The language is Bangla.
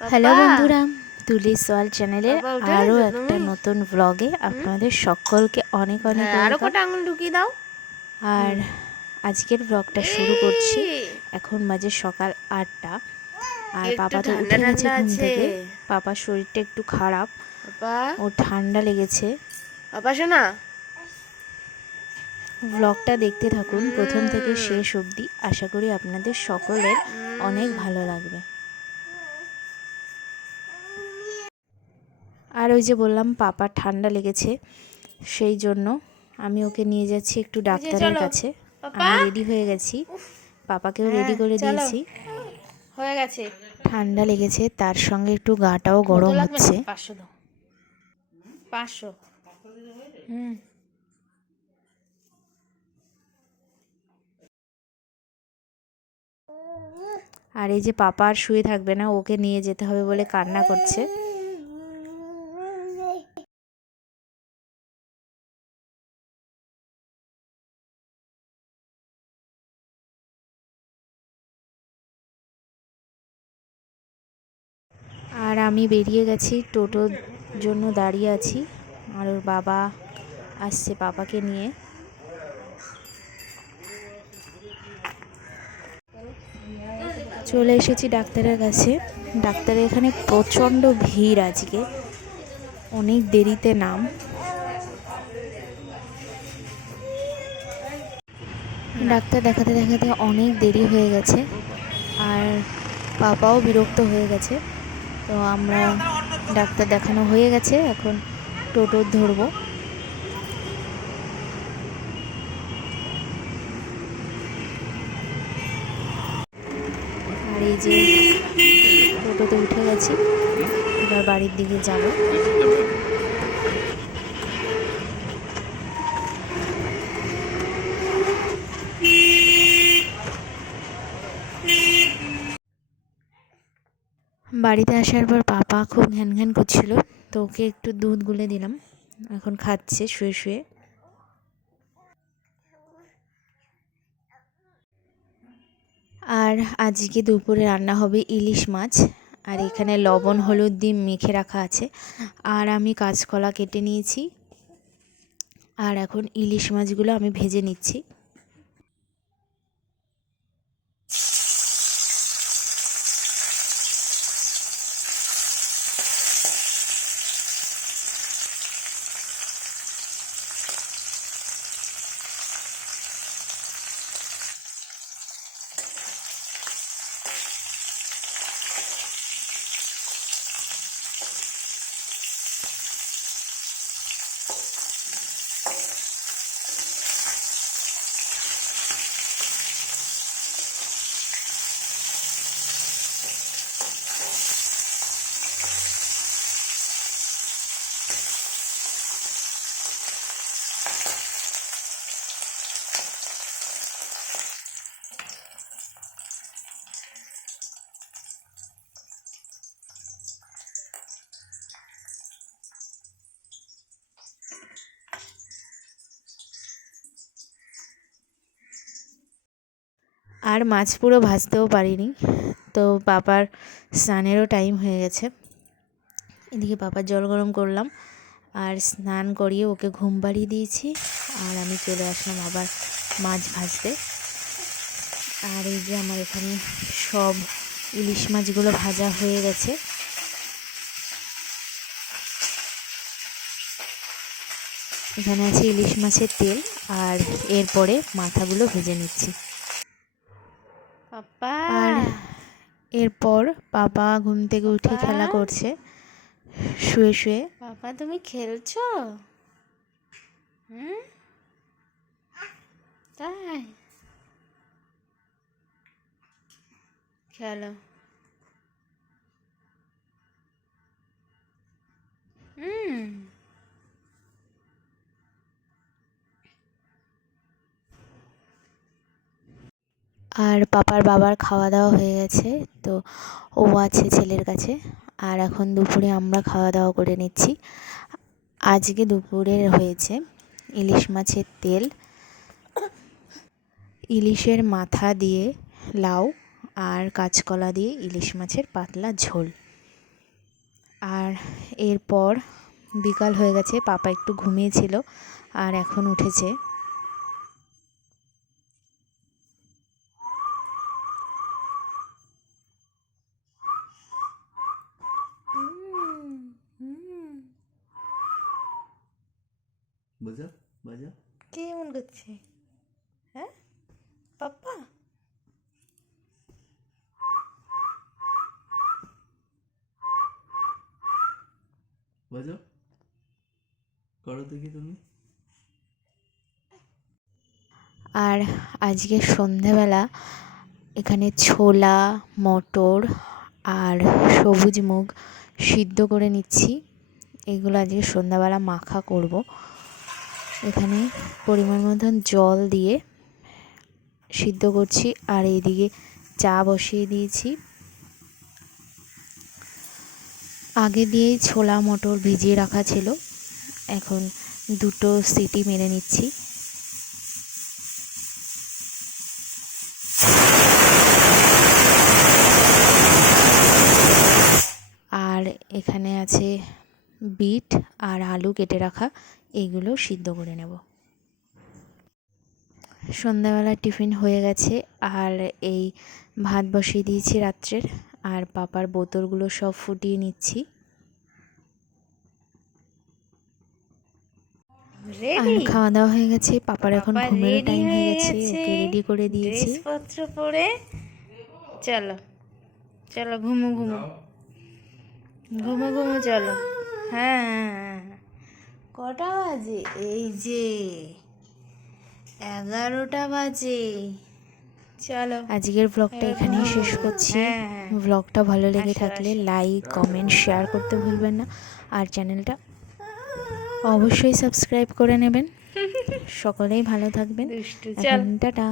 হ্যালো পাপা বন্ধুরা, তুলি সোয়াল চ্যানেলের পাপা উঠে আরও গেছো একটা তুমি? নতুন ব্লগে আপনাদের সকলকে অনেক অনেক হ্যাঁ, আরো ওয়েলকাম। কটা আঙুল ঢুকিয়ে দাও। আর আজকের ব্লগটা শুরু করছি। এই, এখন বাজে সকাল 8টা। আর একটু পাপা তো ঠান্ডা উঠে গেছে ঠান্ডা ঘুম আছে। থেকে। পাপার শরীরটা একটু খারাপ, পাপা ওর ঠান্ডা লেগেছে। পাপা শোনা। ব্লগটা দেখতে থাকুন প্রথম থেকে শেষ অবধি। আশা করি আপনাদের সকলের অনেক ভালো লাগবে। আর ওই যে বললাম পাপার ঠান্ডা লেগেছে, সেই জন্য আমি ওকে নিয়ে যাচ্ছি একটু এই যে ডাক্তারের চলো কাছে। পাপা। আমি রেডি হয়ে গেছি, পাপাকেও হ্যাঁ রেডি করে চলো, দিয়েছি। হয়ে গেছে। ঠান্ডা লেগেছে, তার সঙ্গে একটু গাটাও কত গরম লাগবে? হচ্ছে। 500 দাও। 500। হুম। আর এই যে পাপা আর শুয়ে থাকবে না, ওকে নিয়ে যেতে হবে বলে কান্না করছে। আর আমি বেরিয়ে গেছি, টোটোর জন্য দাঁড়িয়ে আছি। আর ওর বাবা আসছে পাপাকে নিয়ে। চলে এসেছি ডাক্তারের কাছে। ডাক্তারের এখানে প্রচণ্ড ভিড় আজকে, অনেক দেরিতে নাম। ডাক্তার দেখাতে দেখাতে অনেক দেরি হয়ে গেছে, আর পাপাও বিরক্ত হয়ে গেছে। তো আমরা ডাক্তার দেখানো হয়ে গেছে, এখন টোটো ধরবো। আর এই যে টোটোতে উঠে গেছি, এবার বাড়ির দিকে যাব। বাড়িতে আসার পর পাপা খুব ঘ্যান ঘ্যান করছিল, তো ওকে একটু দুধ গুলে দিলাম, এখন খাচ্ছে শুয়ে শুয়ে। আর আজকে দুপুরে রান্না হবে ইলিশ মাছ। আর এখানে লবণ হলুদ দিয়ে মেখে রাখা আছে। আর আমি কাঁচকলা কেটে নিয়েছি, আর এখন ইলিশ মাছগুলো আমি ভেজে নিচ্ছি। আর মাছ পুরো ভাজতেও পারিনি, তো পাপার স্নানেরও টাইম হয়ে গেছে। এদিকে পাপার জল গরম করলাম, আর স্নান করিয়ে ওকে ঘুম পাড়িয়ে দিয়েছি। আর আমি চলে আসলাম আবার মাছ ভাজতে। আর এই যে আমার এখানে সব ইলিশ মাছগুলো ভাজা হয়ে গেছে। এখানে আছে ইলিশ মাছের তেল, আর এরপরে মাথাগুলো ভেজে নিচ্ছি। পাপা আর এরপর পাপা ঘুম থেকে উঠে পাপা খেলা করছে শুয়ে শুয়ে। পাপা তুমি খেলছো? হুম, তাই খেলো। হুম। আর পাপার বাবার খাওয়া দাওয়া হয়ে গেছে, তো ও আছে ছেলের কাছে। আর এখন দুপুরে আমরা খাওয়া দাওয়া করে নিচ্ছি। আজকে দুপুরে হয়েছে ইলিশ মাছের তেল, ইলিশের মাথা দিয়ে লাউ, আর কাঁচকলা দিয়ে ইলিশ মাছের পাতলা ঝোল। আর এরপর বিকাল হয়ে গেছে, পাপা একটু ঘুমিয়েছিল আর এখন উঠেছে। কে এমন করছে? হ্যাঁ পাপ্পা? বাজাও, করো দেখি তুমি। আর আজকে সন্ধেবেলা এখানে ছোলা, মটর আর সবুজ মুগ সিদ্ধ করে নিচ্ছি। এগুলো আজকে সন্ধ্যাবেলা মাখা করব। এখানে পরিমাণ মতন জল দিয়ে সিদ্ধ করছি আর এইদিকে চা বসিয়ে দিয়েছি। আগে দিয়েই ছোলা মটর ভিজিয়ে রাখা ছিল, এখন 2টো সিটি মেরে নিচ্ছি। আর এখানে আছে বিট আর আলু কেটে রাখা, এইগুলো সিদ্ধ করে নেব। সন্ধ্যাবেলা টিফিন হয়ে গেছে আর এই ভাত বসিয়ে দিয়েছি রাত্রের, আর পাপার বোতলগুলো সব ফুটিয়ে নিচ্ছি। আর খাওয়া দাওয়া হয়ে গেছে, পাপার এখন ঘুমের টাইম হয়ে গেছে, ওকে রেডি করে দিয়েছি। ড্রেসপত্র পরে চলো চলো ঘুমো ঘুমো ঘুমো ঘুমো চলো। হ্যাঁ কটা বাজে? এই যে 11টা বাজে। চলো আজকের ব্লগটা এখানেই শেষ করছি। ব্লগটা ভালো লেগে থাকলে লাইক কমেন্ট শেয়ার করতে ভুলবেন না, আর চ্যানেলটা অবশ্যই সাবস্ক্রাইব করে নেবেন। সকলেই ভালো থাকবেন। দুষ্টু। এখন টাটা।